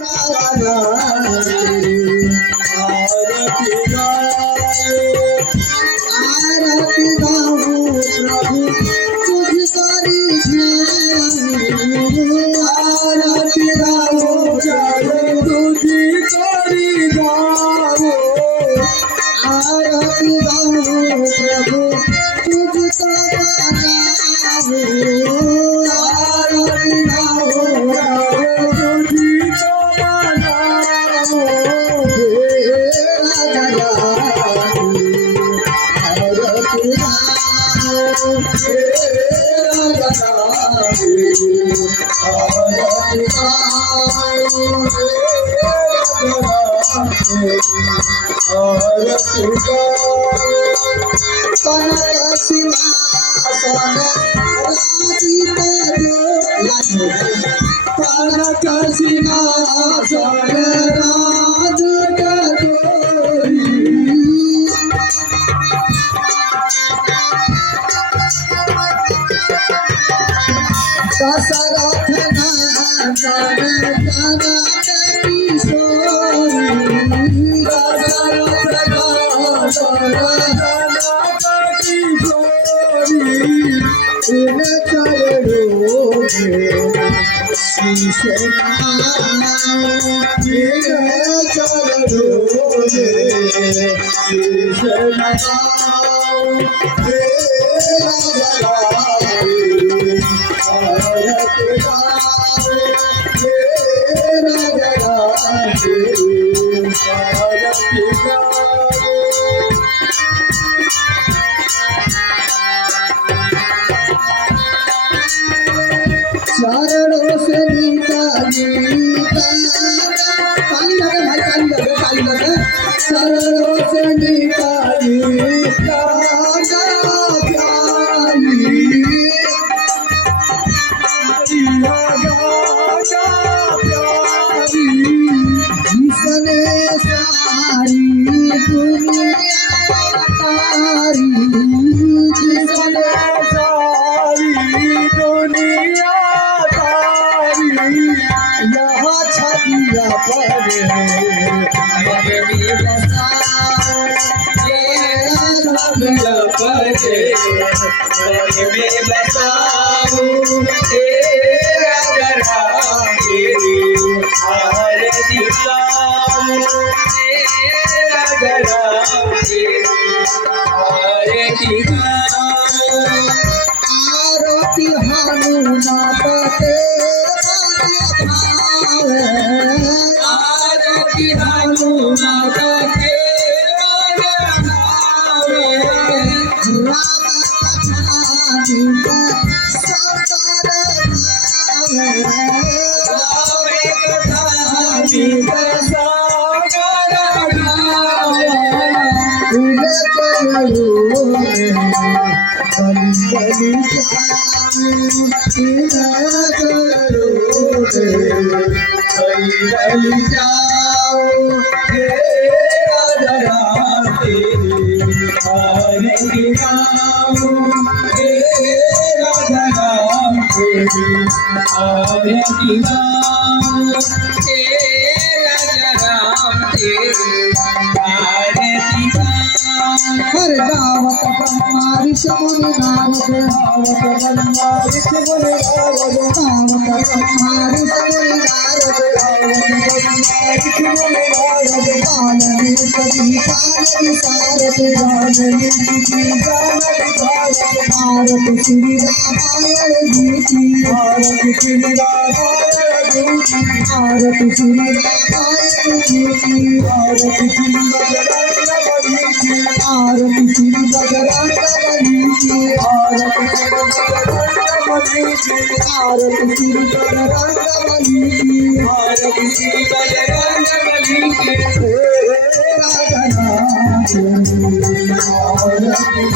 आरती गाऊ प्रभु तुझ करी आरती गाऊ प्रभु तुझी करी गाऊ आरती गाऊ प्रभु तुझ करी आरती गाऊ चरणों से निकाली काली लगे भाई काली लगे चरणों से निकाली जिसने सारी दुनिया तारी जिसने सारी दुनिया यहाँ छबिया पर छबिया पर बसाऊं तेरा जरा तेरी आरती गाऊं तेरा जरा तेरी आरती गाऊं आरती हनुमत आरती हनुमत हर दावत ब्रह्मा ऋषि मुनि नारद दावत ब्रह्मा ऋषि मुनि नारद दावत ब्रह्मा ऋषि मुनि नारद दावत ब्रह्मा ऋषि मुनि नारद जाननी कवि काल विसारद जाननी कवि काल विसारद भारत श्री रामायण जी की भारत श्री रामायण जी की भारत श्री रामायण जी की भारत श्री आरती श्री बजरंगबली की आरती श्री बजरंगबली की आरती श्री बजरंगबली की आरती